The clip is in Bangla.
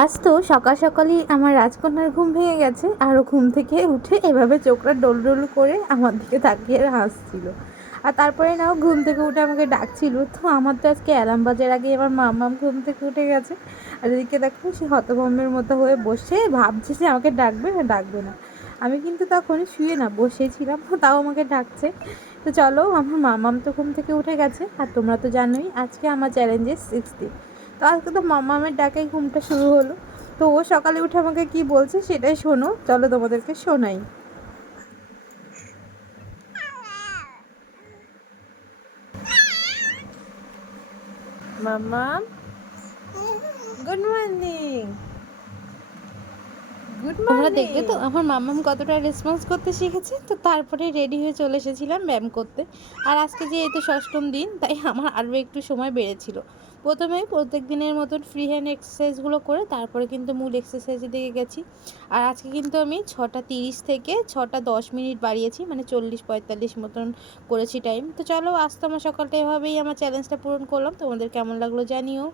আজ তো সকাল সকালই আমার রাজকন্যার ঘুম ভেঙে গেছে, আর ও ঘুম থেকে উঠে এভাবে চোখটা ডোল ডোল করে আমার দিকে তাকিয়ে হাসছিল। আর তারপরে না ও ঘুম থেকে উঠে আমাকে ডাকছিল। তো আমার তো আজকে অ্যালার্ম বাজার আগে আমার মাম্মাম ঘুম থেকে উঠে গেছে। আর এদিকে দেখো সে হতভম্বের মতো হয়ে বসে ভাবছে যে আমাকে ডাকবে না ডাকবে না। আমি কিন্তু তখনই শুয়ে না বসেছিলাম, তাও আমাকে ডাকছে। তো চলো, আমার মাম্মাম তো ঘুম থেকে উঠে গেছে, আর তোমরা তো জানোই আজকে আমার চ্যালেঞ্জের 6 দিন। তো আজকে তো মাম্মামের ডাকেই ঘুমটা শুরু হলো। তো ও সকালে উঠে আমাকে কি বলছে সেটাই শোনো, চলো তোমাদেরকে শোনাই। মাম্মাম, গুড মর্নিং। গুড তোমরা দেখবে তো মর্নিং। আমার মাম্মাম কতটা রেসপন্স করতে শিখেছে। তো তারপরে রেডি হয়ে চলে এসেছিলাম ব্যায়াম করতে। আর আজকে যে এই তো ষষ্ঠম দিন, তাই আমার আরও একটু সময় বেড়েছিল। প্রথমে প্রত্যেক দিনের মতন ফ্রি হ্যান্ড এক্সারসাইজগুলো করে তারপরে কিন্তু মূল এক্সারসাইজের দিকে গেছি। আর আজকে কিন্তু আমি 6টা 30 থেকে 6টা 10 মিনিট বাড়িয়েছি, মানে 40-45 মতন করেছি টাইম। তো চলো, আজ তো আমার সকালটা এভাবেই আমার চ্যালেঞ্জটা পূরণ করলাম। তোমাদের কেমন লাগলো জানিও।